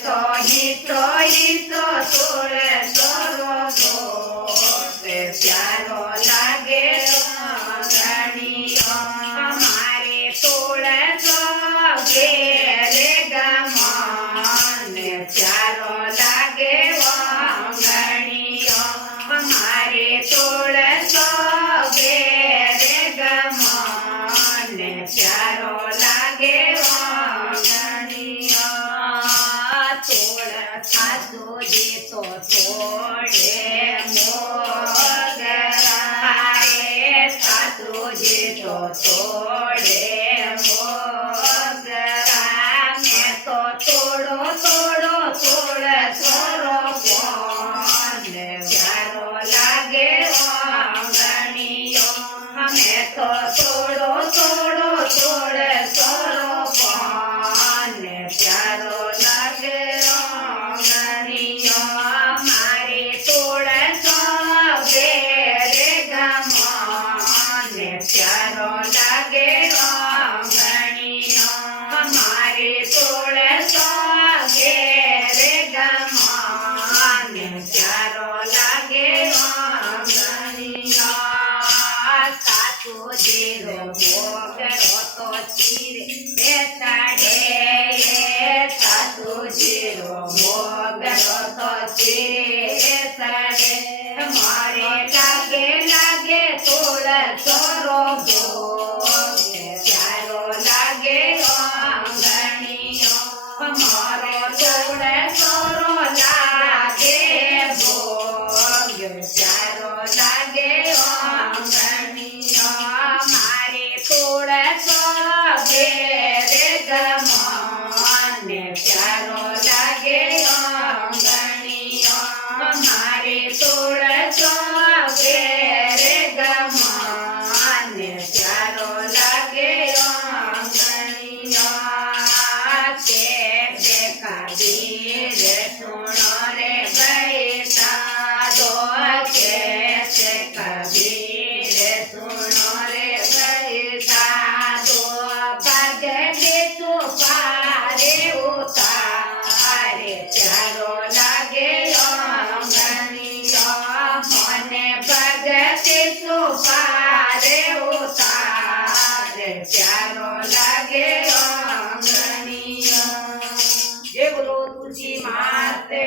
તો હિસો હિસો તુલસો રોગો તે પ્યારો લાગે ગણીઓ અમારે તુલસો ઘેરે ગમને પ્યારો લાગે ગણીઓ અમારે તુલસો ઘેરે ગમને પ્યારો લાગે ગણીઓ સાસુ જે તો છોડે મોગરાએ સાસુ જે તો છોડે મોગરા મેં તો થોડો થોડો થોડે થોડો કોને પ્યારો લાગે ગણીઓ અમે તો થોડો થોડો થોડે થોડો કોને પ્યારો લાગે ગણીઓ મારે તુલસો ઘેરે ગમને પ્યારો લાગે ગણીઓ મારે તુલસો ઘેરે ગમને પ્યારો લાગે ગણીઓ સાસુ જીરો મોગરો તો ચીરે બેસાડે સાસુ જીરો મોગરો તો ચીરે બેસાડે મારે લાગે લાગે તુલસો રોગો પ્યારો લાગે ગણીઓ મારો તુલસો લાગે ભોગ પ્યારો લાગે ગણીઓ મારે તુલસો ઘેરે ગમને પ્યારો લાગે ગણીઓ મારે તુલસો ઘેરે ગમને પ્યારો લાગે ગણીઓ તે દેખાવી રે સુણો રે બેટા દો કે કબીર સુણો રે બેટા દો ભાગે તો પારે ઉતારે પ્યારો લાગે ગણીઓ મને ભગતે તો પારે ઉતારે પ્યારો લાગે ગણીઓ જય બોલો તુલસી માતે